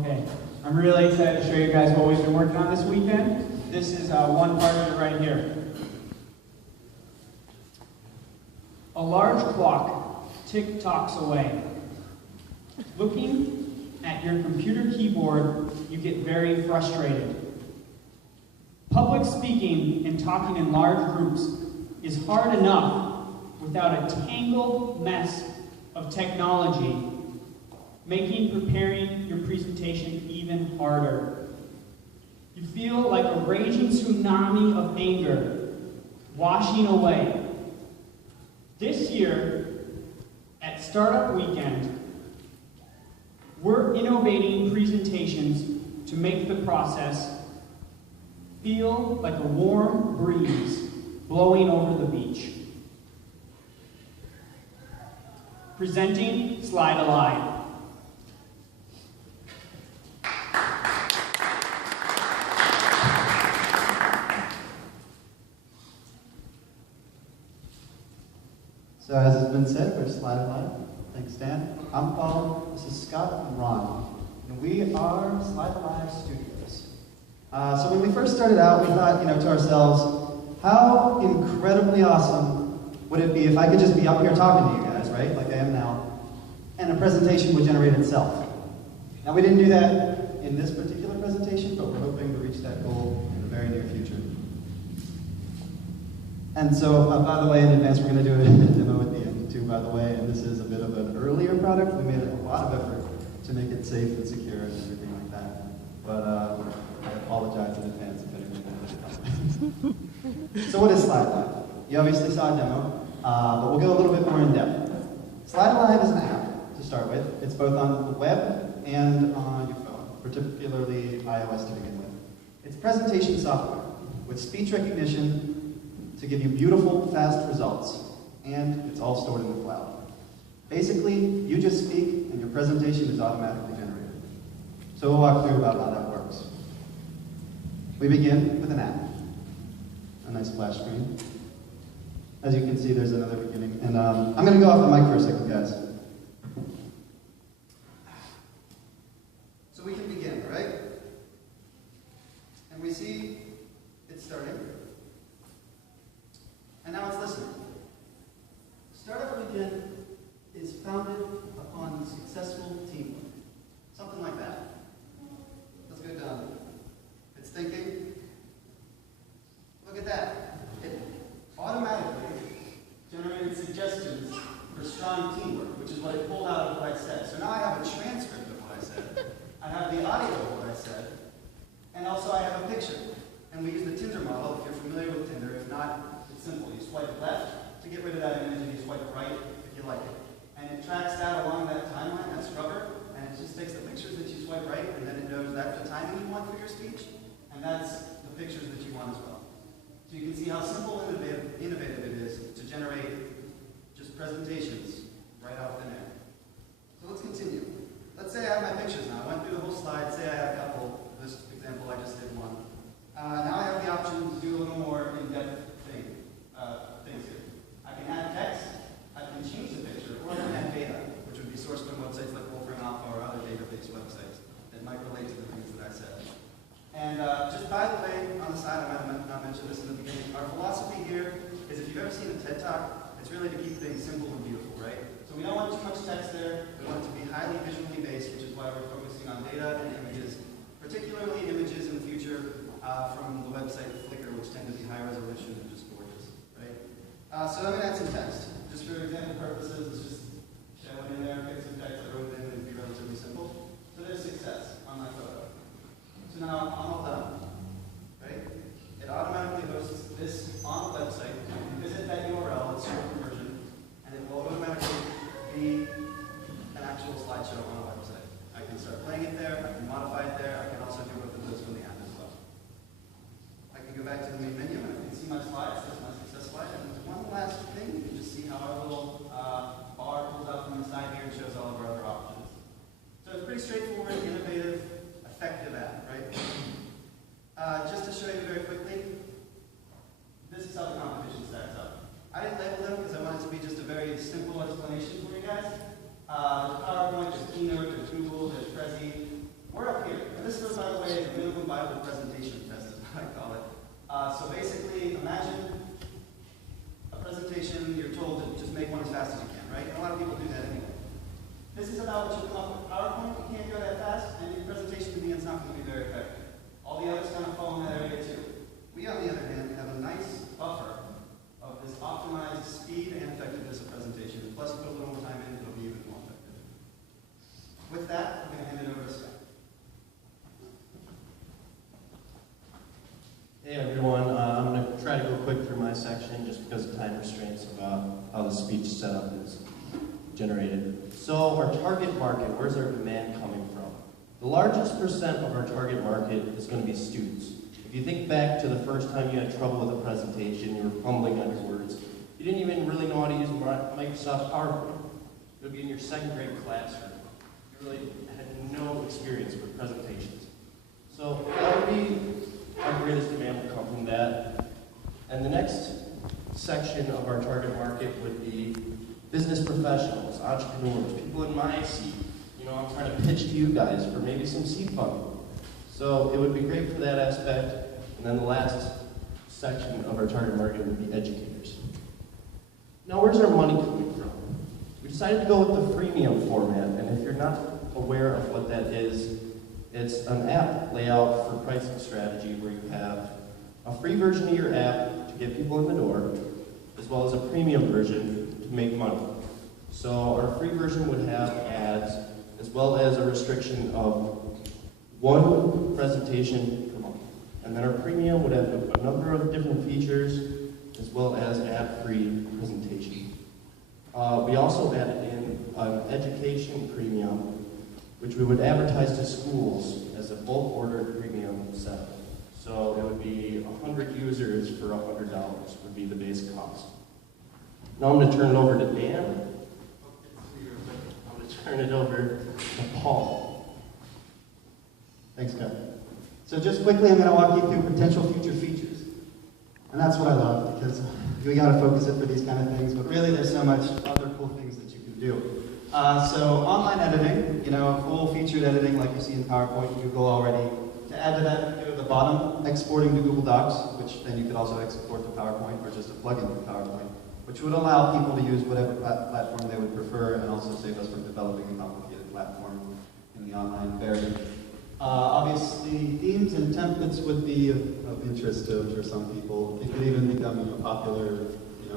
Okay, I'm really excited to show you guys what we've been working on this weekend. This is one part of it right here. A large clock tick-tocks away. Looking at your computer keyboard, you get very frustrated. Public speaking and talking in large groups is hard enough without a tangled mess of technology, making preparing your presentation even harder. You feel like a raging tsunami of anger washing away. This year, at Startup Weekend, we're innovating presentations to make the process feel like a warm breeze blowing over the beach. Presenting SlideAlive. So as has been said, we're SlideAlive. Thanks, Dan. I'm Paul, this is Scott and Ron, and we are SlideAlive Studios. So when we first started out, we thought, to ourselves, how incredibly awesome would it be if I could just be up here talking to you guys, right, like I am now, and a presentation would generate itself. Now we didn't do that in this particular presentation, but we're hoping to reach that goal in the very near future. And so, by the way, in advance, we're going to do a demo at the end, too, by the way, and this is a bit of an earlier product. We made a lot of effort to make it safe and secure and everything like that. But I apologize in advance if anything happens. So what is SlideAlive? You obviously saw a demo, but we'll go a little bit more in depth. SlideAlive is an app, to start with. It's both on the web and on your phone, particularly iOS to begin with. It's presentation software with speech recognition to give you beautiful, fast results, and it's all stored in the cloud. Basically, you just speak, and your presentation is automatically generated. So we'll walk through about how that works. We begin with an app, a nice splash screen. As you can see, there's another beginning, and I'm going to go off the mic for a second, guys. So we can begin, right? And we see it's starting. And now it's listening. Startup Weekend is founded upon successful teamwork. Something like that. Let's go down. It's thinking. Look at that. It automatically generated suggestions for strong teamwork, which is what it pulled out of what I said. So now I have a transcript of what I said. I have the audio of what I said. And also I have a picture. And we use the Tinder model, if you're familiar with Tinder. If not, it's simple. You swipe left to get rid of that image, and you swipe right if you like it. And it tracks that along that timeline, that's rubber, and it just takes the pictures that you swipe right, and then it knows that's the timing you want for your speech, and that's the pictures that you want as well. So you can see how simple and innovative it is to generate just presentations right out of thin air. So let's continue. Let's say I have my pictures now. I went through the whole slide. Say I had a couple. This example, I just did one. Now I have the option to do a little more in-depth things here. I can add text, I can change the picture, or I can add data, which would be sourced from websites like Wolfram Alpha or other database websites that might relate to the things that I said. And just by the way, on the side, I might not mention this in the beginning, our philosophy here is if you've ever seen a TED Talk, it's really to keep things simple and beautiful, right? So we don't want too much text there, we want it to be highly visually based, which is why we're focusing on data and images, particularly images in the future from the website Flickr, which tend to be high resolution and just gorgeous, right? So I'm going to add some text. Just for example purposes, let's just show it in there, pick some text, I wrote it in, and it'd be relatively simple. So there's success on my photo. So now I'm all done, right? It automatically hosts this on the website. You can visit that URL, it's short conversion, and it will automatically be an actual slideshow on a website. I can start playing it there, I can modify it there, I can also do it with those from the app as well. I can go back to the main menu and I can see my slides, that's my success slide. And there's one last thing, you can just see how our little bar pulls out from the side here and shows all of our other options. So it's pretty straightforward, innovative, effective app, right? Just to show you very quickly, this is how the competition stacks up. I didn't label them because I wanted to be just a very simple explanation for you guys. There's PowerPoint, there's Keynote, there's Google, there's Prezi. We're up This is, by the way, the minimum viable presentation test, is what I call it. So basically, imagine a presentation you're told to just make one as fast as you can, right? And a lot of people do that anyway. This is about what you come up with. PowerPoint, you can't go that fast, and your presentation to me is not going to be very effective. All the others kind of fall in that area too. We, on the other hand, have a nice buffer of this optimized speed and effectiveness of presentation. Plus, put a little more time in, it'll be even more effective. With that, I'm going to hand it over to Scott. Hey everyone, I'm going to try to go quick through my section just because of time restraints about how the speech setup is generated. So our target market, where's our demand coming from? The largest percent of our target market is going to be students. If you think back to the first time you had trouble with a presentation, you were fumbling on your words, you didn't even really know how to use Microsoft PowerPoint. It would be in your second grade classroom. You really had no experience with presentations. So that would be our greatest demand will come from that. And the next section of our target market would be business professionals, entrepreneurs, people in my seat. You know, I'm trying to pitch to you guys for maybe some seed funding. So it would be great for that aspect. And then the last section of our target market would be educators. Now, where's our money coming from? We decided to go with the freemium format, and if you're not aware of what that is, it's an app layout for pricing strategy where you have a free version of your app to get people in the door, as well as a premium version to make money. So our free version would have ads, as well as a restriction of one presentation per month. And then our premium would have a number of different features, as well as ad-free presentation. We also added in an education premium, which we would advertise to schools as a bulk order premium setup. So it would be 100 users for $100 would be the base cost. Now I'm going to turn it over to Dan. I'm going to turn it over to Paul. Thanks, Scott. So just quickly, I'm going to walk you through potential future features. And that's what I love, because we got to focus it for these kind of things, but really there's so much other cool things that you can do. So online editing, you know, full featured editing like you see in PowerPoint and Google already. To add to that, you go to the bottom, exporting to Google Docs, which then you could also export to PowerPoint or just a plugin to PowerPoint, which would allow people to use whatever platform they would prefer and also save us from developing a complicated platform in the online variant. Obviously, themes and templates would be of interest for some people. It could even become popular,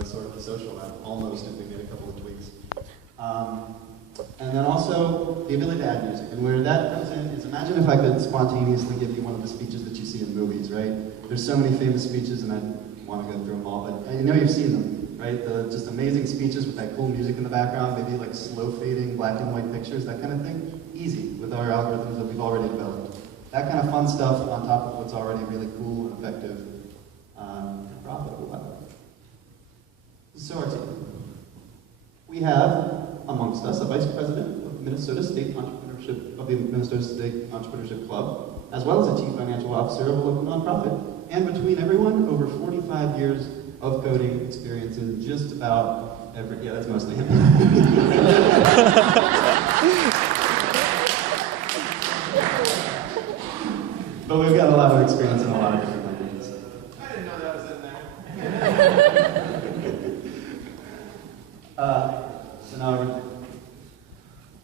as sort of a social app, almost, if we made a couple of tweaks. And then also the ability to add music. And where that comes in is, imagine if I could spontaneously give you one of the speeches that you see in movies, right? There's so many famous speeches, and I want to go through them all, but I know you've seen them, right? The just amazing speeches with that cool music in the background, maybe like slow fading, black and white pictures, that kind of thing. Easy with our algorithms that we've already developed. That kind of fun stuff on top of what's already really cool and effective and profitable. So our team. We have amongst us a vice president of Minnesota State Entrepreneurship of the Minnesota State Entrepreneurship Club, as well as a chief financial officer of a local nonprofit, and between everyone, over 45 years of coding experience in just about every. Yeah, that's mostly him. But we've got a lot of experience in a lot of different languages. I didn't know that was in there. So now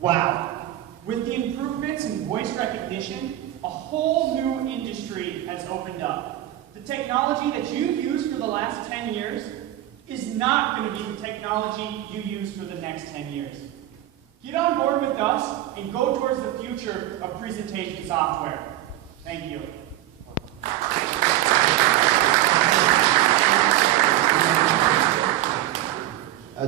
Wow! With the improvements in voice recognition, a whole new industry has opened up. The technology that you've used for the last 10 years is not going to be the technology you use for the next 10 years. Get on board with us and go towards the future of presentation software. Thank you.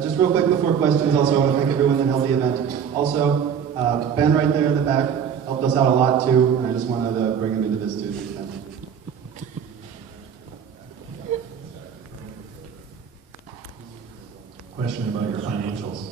Just real quick before questions, also I want to thank everyone that held the event. Also, Ben right there in the back helped us out a lot too, and I just wanted to bring him into this too. Question about your financials.